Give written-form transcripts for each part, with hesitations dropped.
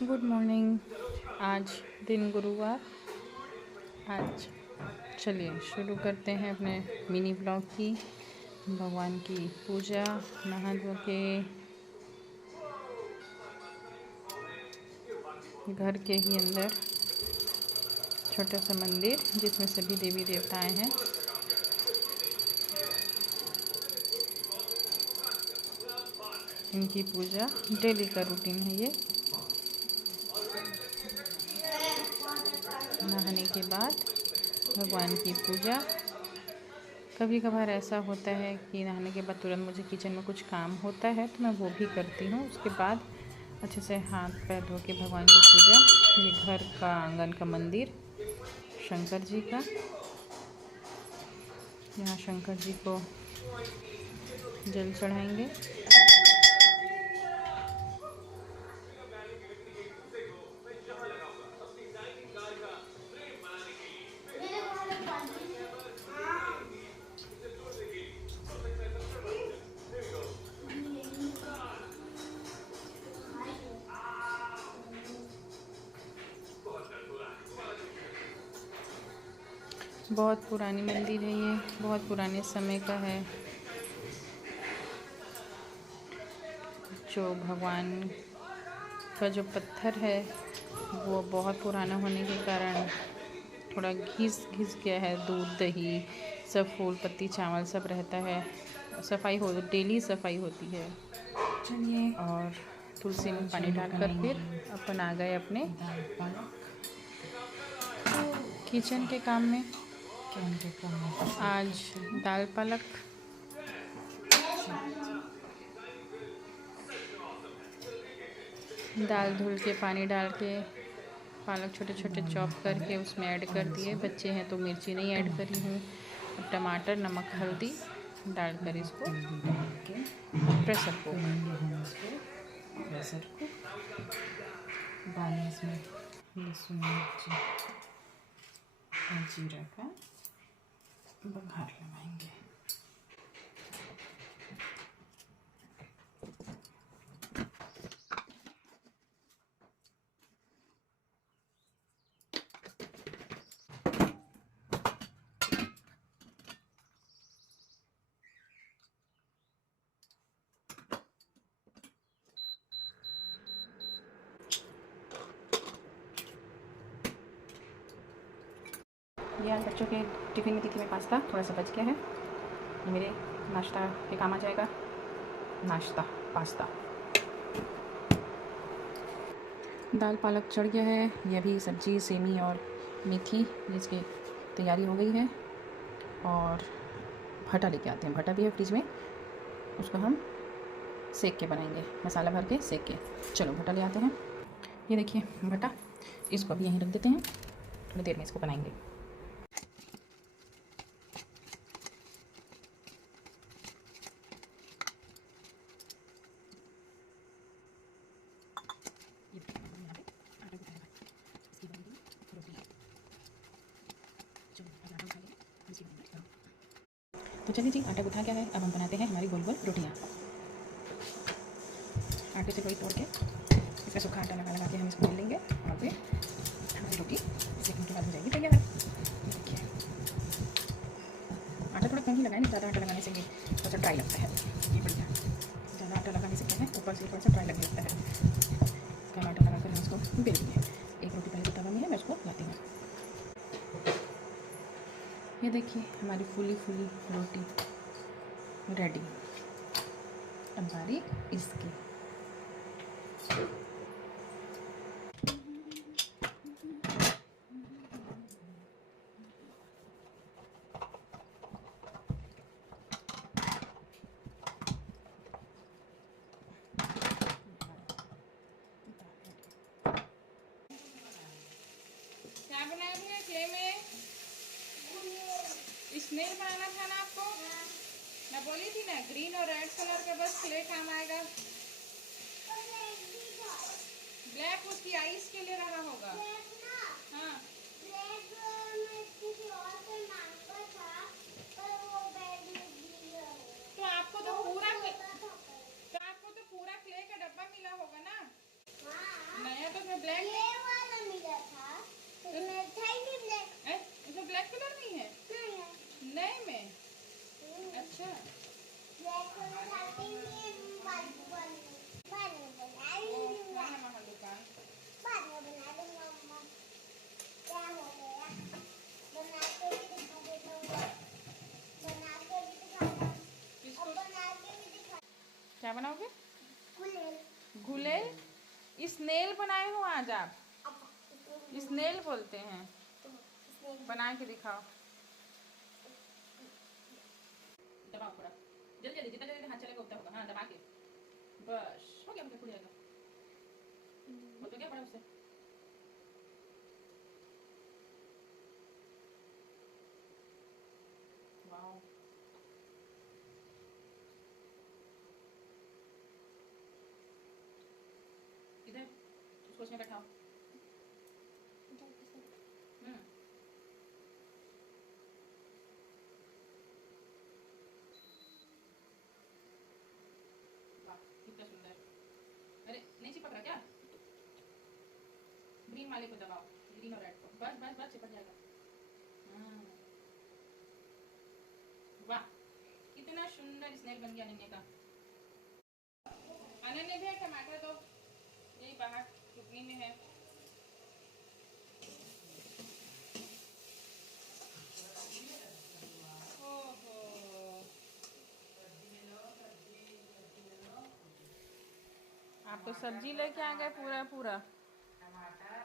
Good morning. आज दिन गुरुवार। आज चलिए शुरू करते हैं अपने मिनी ब्लॉग की। भगवान की पूजा, नहा धो के घर के ही अंदर छोटा सा मंदिर जिसमें सभी देवी देवताएं हैं। इनकी पूजा डेली का रूटीन है ये। नहाने के बाद भगवान की पूजा। कभी कभार ऐसा होता है कि नहाने के बाद तुरंत मुझे किचन में कुछ काम होता है तो मैं वो भी करती हूँ। उसके बाद अच्छे से हाथ पैर धो के भगवान की पूजा। ये घर का आंगन का मंदिर शंकर जी का। यहाँ शंकर जी को जल चढ़ाएंगे। बहुत पुरानी मंदिर है ये, बहुत पुराने समय का है। जो भगवान का जो पत्थर है वो बहुत पुराना होने के कारण थोड़ा घिस गया है। दूध दही सब, फूल पत्ती चावल सब रहता है। सफाई डेली सफाई होती है। चलिए, और तुलसी में पानी डालकर फिर अपन आ गए अपने किचन के काम में। आज दाल पालक, दाल धुल के पानी डाल के पालक छोटे छोटे चॉप करके उसमें ऐड कर दिए। बच्चे हैं तो मिर्ची नहीं ऐड करी हूँ। अब टमाटर, नमक, हल्दी डालकर इसको प्रेशर को डालें। इसमें लहसुन, मिर्ची और जीरा का बघार लगाएंगे। ये आज बच्चों के टिफ़िन में दी थी मैं पास्ता, थोड़ा सा बच गया है। ये मेरे नाश्ता के काम आ जाएगा। नाश्ता पास्ता। दाल पालक चढ़ गया है। यह भी सब्जी सेमी और मेथी जिसकी तैयारी हो गई है। और भटा लेके आते हैं। भटा भी है फ्रिज में, उसको हम सेक के बनाएंगे, मसाला भर के सेक के। चलो भटा ले आते हैं। ये देखिए भटा, इसको अभी यहीं रख देते हैं। थोड़ी देर में इसको बनाएंगे। तो चलिए जी, आटा गूँथा गया है। अब हम बनाते हैं हमारी गोल गोल रोटियाँ। आटे से लोई तोड़ के इसका सूखा आटा लगा के हम इसको बेल लेंगे और फिर हमारी रोटी सेकने के बाद हो जाएगी तैयार। देखिए, आटा थोड़ा कम ही लगाएं, ज़्यादा आटा लगाने से ये थोड़ा सा ड्राई लगता है। ये बढ़िया, ज़्यादा आटा लगाने से क्या है, ऊपर से थोड़ा सा ड्राई लगने लगता है। कम आटा लगाकर हम इसको बेल देंगे। एक रोटी पहले तवा में है, मैं उसको लाती हूँ। ये देखिए हमारी फूली फूली रोटी रेडी। अब बारी इसकी। क्या बनाया भैया क्ले में? स्नेल बनाना था ना आपको? मैं बोली थी ना, ग्रीन और रेड कलर का बस क्ले काम आएगा। ब्लैक उसकी आईज के लिए रहा होगा। हाँ, तो आपको तो पूरा क्ले का डब्बा मिला होगा ना। नया तो मैं क्या बनाओगे? गुलेल। स्नेल बनाए हो आज आप? स्नेल बोलते हैं। बना के दिखाओ। दबाओ थोड़ा जल्दी जल्दी, जितना जल्दी हाथ चलेगा उतना होगा। हाँ दबा के, बस हो गया, खुल जाएगा। हो तो गया बड़ा उससे। वाओ, इधर उसको उसमें बैठाओ। वाह कितना सुंदर। अरे नहीं चिपक रहा क्या? ग्रीन वाले को दबाओ, ग्रीन और रेड को। बस बस बस, चिपक जाएगा। वाह कितना सुंदर स्नेल बन गया अनन्या का। अनन्या भी टमाटर दो, यही बाहर टुकनी में है। आप तो सब्जी लेके आ गए पूरा पूरा। टमाटर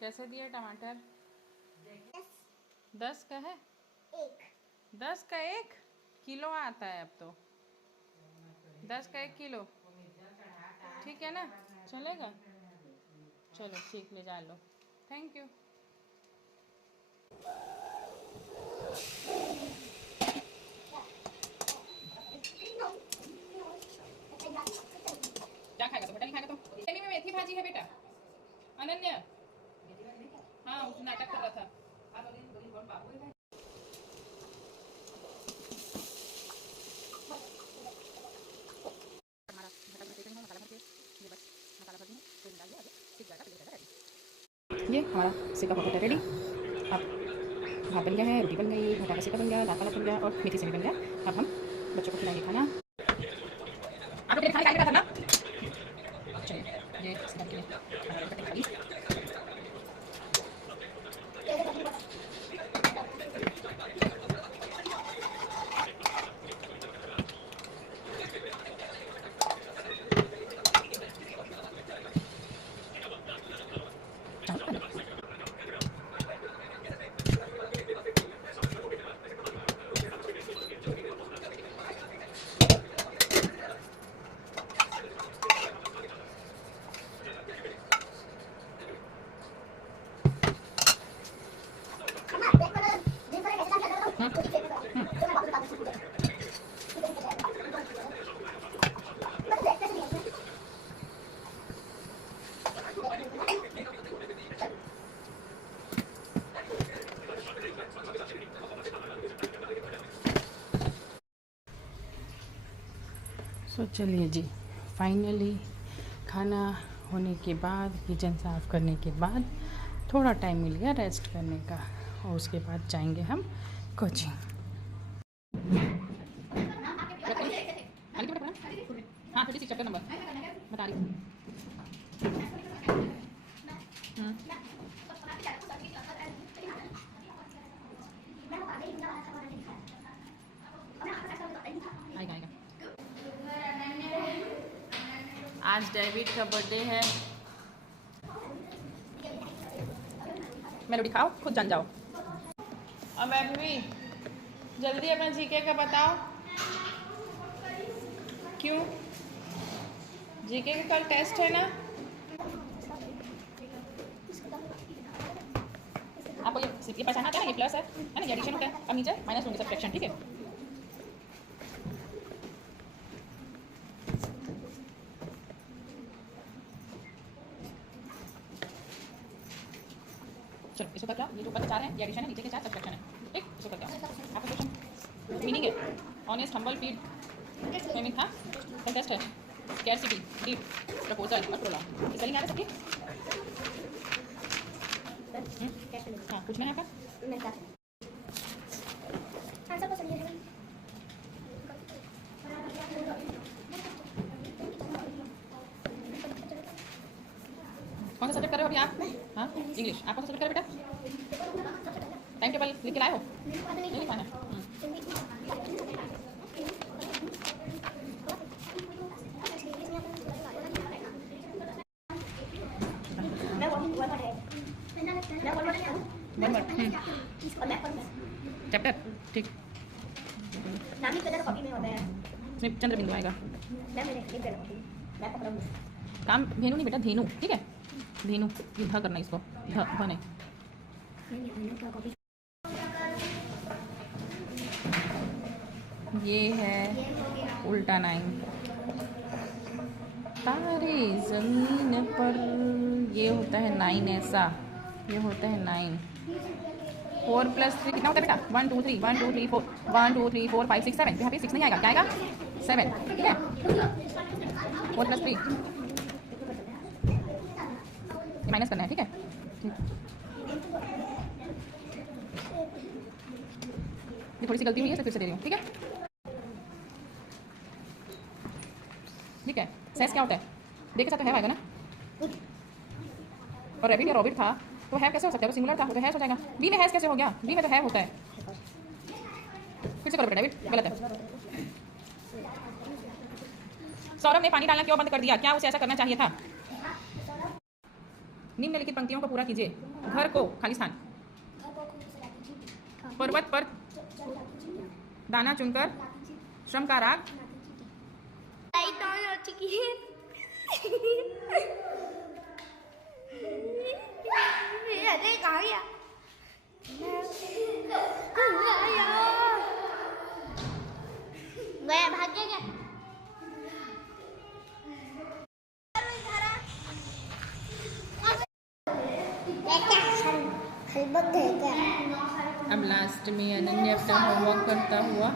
कैसे दिए? टमाटर 10 का है? 10 का 1 किलो आता है अब तो। 10 का 1 किलो ठीक है ना? चलेगा? चलो ठीक, ले जा लो। Thank you. क्या खाएगा तो? बेटा नहीं खाएगा तो? में मेथी भाजी है बेटा। अनन्या, हाँ उस नाटक कर रहा था। ये हमारा सिक्का पोटैटो रेडी। अब भात बन गया है, रोटी बन गई, भटा का सिक्का बन गया, दाल पालक बन गया और मेथी से भी बन गया। अब हम बच्चों को खिलाएंगे खाना। आप लोग खाना खाएंगे था ना? चलिए ये सिक्का के लिए चलिए जी, फाइनली खाना होने के बाद, किचन साफ़ करने के बाद थोड़ा टाइम मिल गया रेस्ट करने का, और उसके बाद जाएंगे हम कोचिंग। हाँ 36 चैप्टर नंबर बता रही हूँ। आएगा आएगा। आज डेविड का बर्थडे है। मेलोडी खाओ, खुद जान जाओ। अब मैं भी जल्दी अपना जीके का बताओ। क्यों? जीके का कल टेस्ट है ना? आपको ये पहचाना आता है ना, ये प्लस है ना, ये एडिशन होता है। अब नीचे माइनस होंगे, सब्ट्रैक्शन, ठीक है? चलो इसको करके आओ। ये जो ऊपर 4 है ये एडिशन है, नीचे के 4 सब्ट्रैक्शन है, ठीक? इसको करके आओ। आपका क्वेश्चन मीनिंग है ऑनेस्ट, हम्बल, फीड, मीनिंग था, कंटेस्ट है, स्कैरसिटी, डीप, प्रपोजल और प्रोलॉन्ग। स्पेलिंग आ रहा है सबकी? हाँ पूछना है आपका? कौन सा सब्जेक्ट कर रहे हो अभी आप? हाँ इंग्लिश। आप कौन सा सब्जेक्ट कर रहे हो बेटा? टाइम टेबल लिख के लाए हो? नहीं लिखाना है। चैप्टर ठीक। इसमें चंद्र बिंदु आएगा। काम धेनु नहीं बेटा, धेनु ठीक है, धेनु ध करना इसको, ध नहीं। ये है उल्टा 9। तारे जमीन पर, ये होता है 9 ऐसा, ये होता है 9। 4 + 3 कितना होता है बेटा? 1 2 3 1 2 3 4 1 2 3 4 5 6 7। यहाँ पे 6 नहीं आएगा, क्या आएगा? 7 ठीक है। 4 + 3 माइनस करना है ठीक है। ये थोड़ी सी गलती हुई है, फिर से दे रही हूँ ठीक है। ठीक है। सेस क्या होता है? देख के साथ तो है आएगा ना, और रैबिट या रॉबिट था तो है कैसे हो सकता है? तो सिंगुलर था तो हैश हो जाएगा। बी में हैश कैसे हो गया? बी में तो है होता है। फिर से करो बेटा, रैबिट गलत है। सौरभ ने पानी डालना क्यों बंद कर दिया? क्या उसे ऐसा करना चाहिए था? निम्नलिखित पंक्तियों को पूरा कीजिए। घर को खाली स्थान, पर्वत पर दाना चुनकर, श्रम का राग, गया भाग गया। अब लास्ट में अनन्या अपना होमवर्क करता हुआ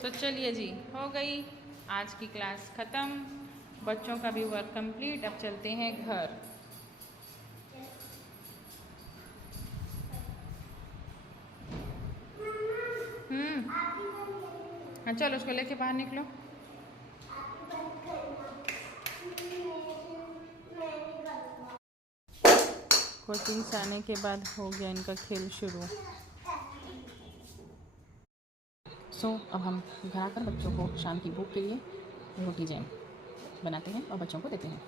तो चलिए जी, हो गई आज की क्लास ख़त्म, बच्चों का भी वर्क कंप्लीट। अब चलते हैं घर। हाँ चलो, उसको लेके बाहर निकलो। कोचिंग से आने के बाद हो गया इनका खेल शुरू। अब हम घर आकर बच्चों को शाम की भूख के लिए रोटी जैम बनाते हैं और बच्चों को देते हैं।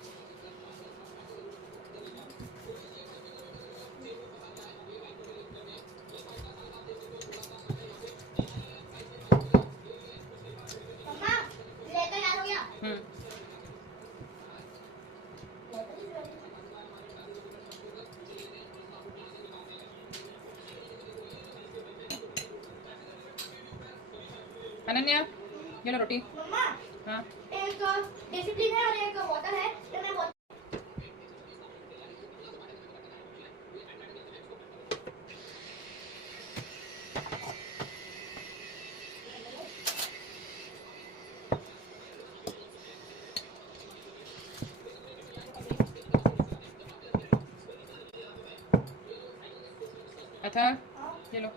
अनन्या ये लो रोटी। मम्मा, हाँ एक डिसिप्लिन है और एक बोतल है, तो मैं अथर ये लो।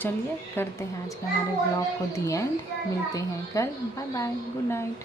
चलिए करते हैं आज का हमारे ब्लॉग को दी एंड। मिलते हैं कल। Bye bye, good night.